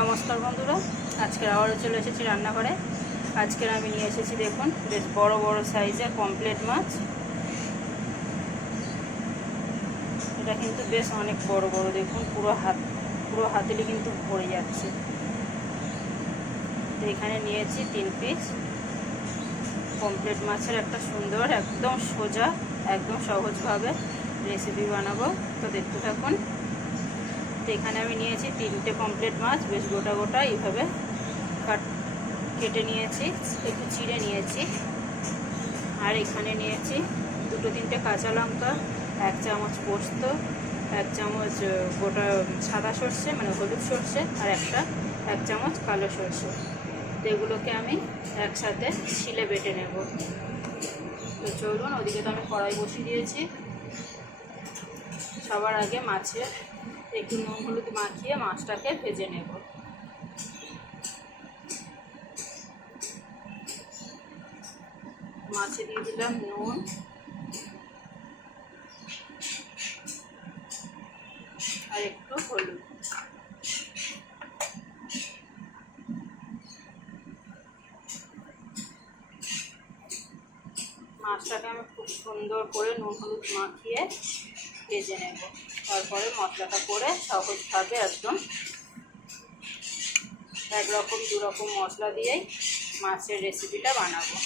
নমস্কার বন্ধুরা, আজকে আবারও চলে এসেছি রান্নাঘরে। আজকের আমি নিয়ে এসেছি দেখুন বেশ বড় বড় সাইজের পমফ্রেট মাছ। এটা কিন্তু বেশ অনেক বড় বড়, দেখুন পুরো হাতেলি কিন্তু ভরে যাচ্ছে। তো এখানে নিয়েছি 3 পিস পমফ্রেট মাছের একটা সুন্দর একদম সোজা একদম সহজভাবে রেসিপি বানাবো, তো দেখতে থাকুন। তো এখানে আমি নিয়েছি 3টে পমফ্রেট মাছ, বেশ গোটা গোটা এইভাবে কেটে নিয়েছি, একটু চিড়ে নিয়েছি। আর এখানে নিয়েছি 2-3টে কাঁচা লঙ্কা, 1 চামচ পোস্ত, 1 চামচ গোটা সাদা সর্ষে মানে হলুদ সর্ষে, আর 1 চামচ কালো সর্ষে। তো এগুলোকে আমি একসাথে শিলে বেটে নেব। তো চলুন, ওদিকে তো আমি কড়াই বসিয়ে দিয়েছি। সবার আগে মাছে একটু নুন হলুদ মাখিয়ে মাছটাকে ভেজে নেব। মাছে দিয়ে দিলাম নুন, আর একটু হলুদ। মাছটাকে আমি খুব সুন্দর করে নুন হলুদ মাখিয়ে ভেজে নেব। তারপরে মশলাটা করে সহজভাবে একদম একরকম 2 রকম মশলা দিয়েই মাছের রেসিপিটা বানাবো।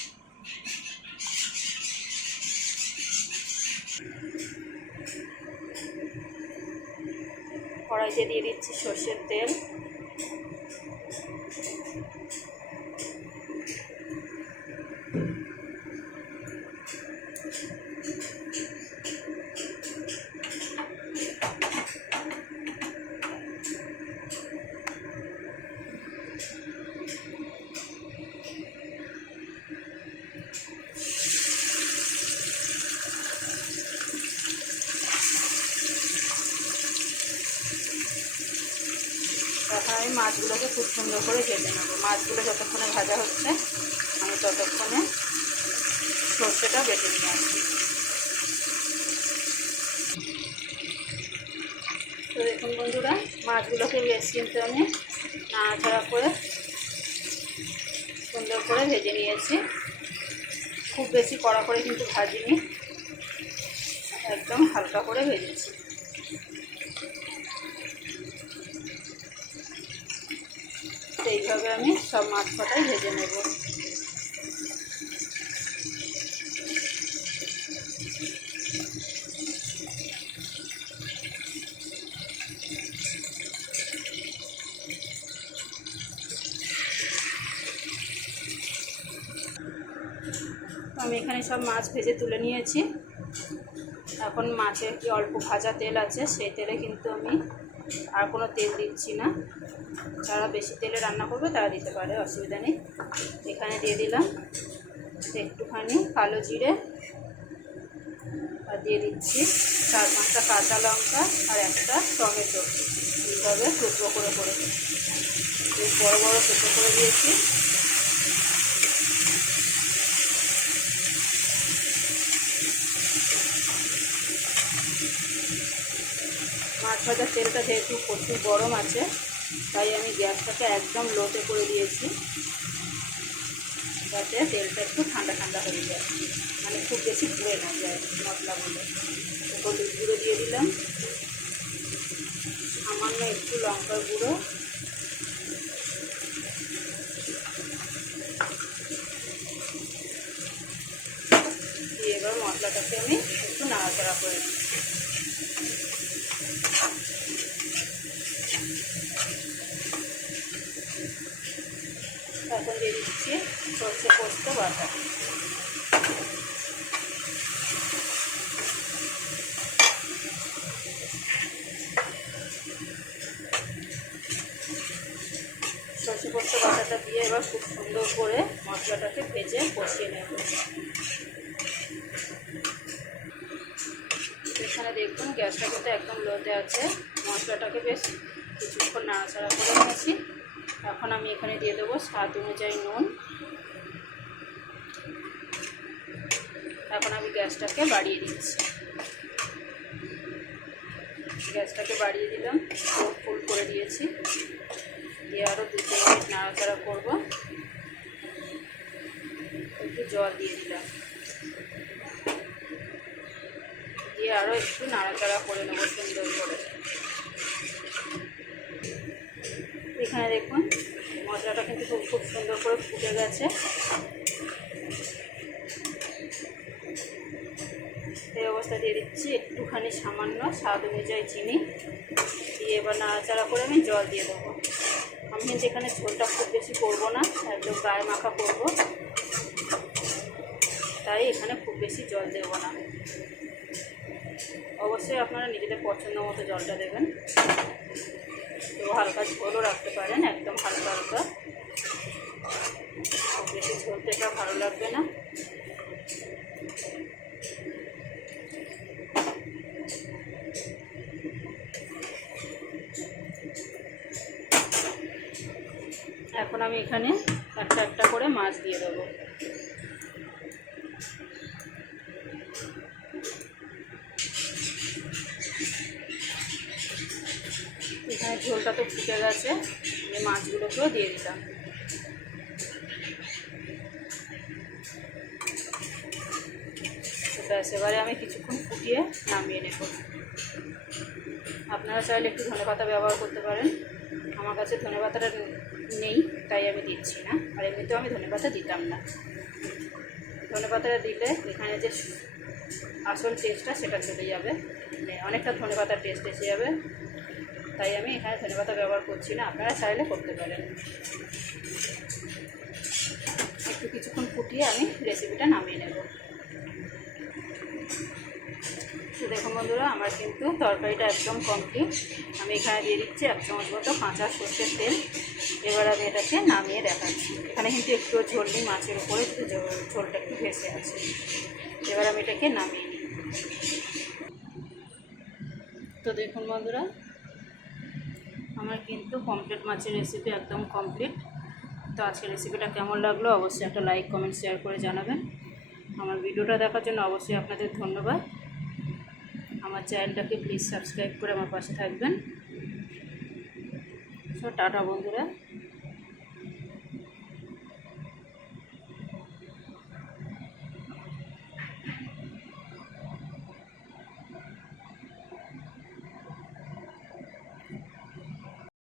কড়াইতে দিয়ে দিচ্ছি সর্ষের তেল, এখন আমি মাছগুলোকে খুব সুন্দর করে ভেজে নেব। মাছগুলো যতক্ষণে ভাজা হচ্ছে আমি ততক্ষণে সর্ষেটা বেটে নিয়ে আসছি। তো দেখুন বন্ধুরা, মাছগুলোকে বেশ কিন্তু আমি নাড়াচাড়া করে সুন্দর করে ভেজে নিয়েছি। খুব বেশি কড়া করে কিন্তু ভাজিনি, একদম হালকা করে ভেজেছি। এইভাবে আমি সব মাছ কটাই ভেজে নেব। আমি এখানে সব মাছ ভেজে তুলে নিয়েছি। এখন মাছের যে অল্প ভাজা তেল আছে সেই তেলে কিন্তু আমি আর কোনো তেল দিচ্ছি না। যারা বেশি তেলে রান্না করবে তারা দিতে পারে, অসুবিধা নেই। এখানে দিয়ে দিলাম একটুখানি কালো জিরে, আর দিয়ে দিচ্ছি 4-5টা কাঁচা লঙ্কা আর 1টা টমেটো। এইভাবে টুকরো করে করে বড় বড় টুকরো করে দিয়েছি। মাছ ভাজার তেলটা যেহেতু প্রচুর গরম আছে, তাই আমি গ্যাসটাকে একদম লোতে করে দিয়েছি, যাতে তেলটা একটু ঠান্ডা ঠান্ডা হয়ে যায়, মানে খুব বেশি পুড়ে না যায় মশলাগুলো। হলুদ গুঁড়ো দিয়ে দিলাম, সামান্য একটু লঙ্কার গুঁড়ো, দিয়ে এবার মশলাটাকে আমি একটু নাড়াচাড়া করে দিই। এখন দিয়ে দিচ্ছি সর্ষে পোস্ত বাটা। সর্ষে পোস্ত বাটাটা দিয়ে এবার খুব সুন্দর করে মশলাটাকে ভেজে কষিয়ে নেব। এখানে দেখুন গ্যাসটা কিন্তু একদম লোতে আছে। মশলাটাকে বেশ কিছুক্ষণ নাড়াচাড়া করে নিয়েছি। এখন আমি এখানে দিয়ে দেবো স্বাদ অনুযায়ী নুন। এখন আমি গ্যাসটাকে বাড়িয়ে দিচ্ছি। গ্যাসটাকে বাড়িয়ে দিলাম, ফুল করে দিয়েছি। দিয়ে আরও 2-3 মিনিট নাড়াচাড়া করবো। একটু জল দিয়ে দিলাম, দিয়ে আরও একটু নাড়াচাড়া করে নেবো সুন্দর করে। এখানে দেখুন মশলাটা কিন্তু খুব সুন্দর করে ফুটে গেছে। এই অবস্থা দিয়ে দিচ্ছি একটুখানি সামান্য স্বাদ অনুযায়ী চিনি দিয়ে এবার নাড়াচাড়া করে আমি জল দিয়ে দেবো। আমি কিন্তু এখানে ঝোলটা খুব বেশি করবো না, একদম গায়ে মাখা করবো, তাই এখানে খুব বেশি জল দেবো না। অবশ্যই আপনারা নিজেদের পছন্দ মতো জলটা দেবেন। তো হালকা ঝোলও রাখতে পারেন, একদম হালকা হালকা, খুব বেশি ঝোল তো এটা ভালো লাগবে না। এখন আমি এখানে একটা একটা করে মাছ দিয়ে দেবো। এখানে ঝোলটা তো ফুটে গেছে, আমি মাছগুলোকেও দিয়ে দিলাম। ব্যাস, এবারে আমি কিছুক্ষণ ফুটিয়ে নামিয়ে নেব। আপনারা চাইলে একটু ধনেপাতা ব্যবহার করতে পারেন, আমার কাছে ধনেপাতাটা নেই তাই আমি দিচ্ছি না, আর এমনিতেও আমি ধনেপাতা দিতাম না। ধনেপাতাটা দিলে এখানে যে আসল টেস্টটা সেটা চলে যাবে, মানে অনেকটা ধনেপাতার টেস্ট এসে যাবে, তাই আমি এখানে ধনেপাতা ব্যবহার করছি না। আপনারা চাইলে করতে পারেন। একটু কিছুক্ষণ ফুটিয়ে আমি রেসিপিটা নামিয়ে নেব। তো দেখুন বন্ধুরা, আমার কিন্তু তরকারিটা একদম কমপ্লিট। আমি এখানে দিয়ে দিচ্ছি 1 চামচ মতো কাঁচা সর্ষের তেল। এবার আমি এটাকে নামিয়ে দেখাচ্ছি। এখানে কিন্তু একটু ঝোল নেই, মাছের উপরে ঝোলটা একটু ভেসে আছে। এবার আমি এটাকে নামিয়ে নিই। তো দেখুন বন্ধুরা, আমার কিন্তু কমপ্লিট মাছের রেসিপি একদম কমপ্লিট। তো আজকের রেসিপিটা কেমন লাগলো অবশ্যই একটা লাইক, কমেন্ট, শেয়ার করে জানাবেন। আমার ভিডিওটা দেখার জন্য অবশ্যই আপনাদের ধন্যবাদ। আমার চ্যানেলটাকে প্লিজ সাবস্ক্রাইব করে আমার পাশে থাকবেন। সো টাটা বন্ধুরা।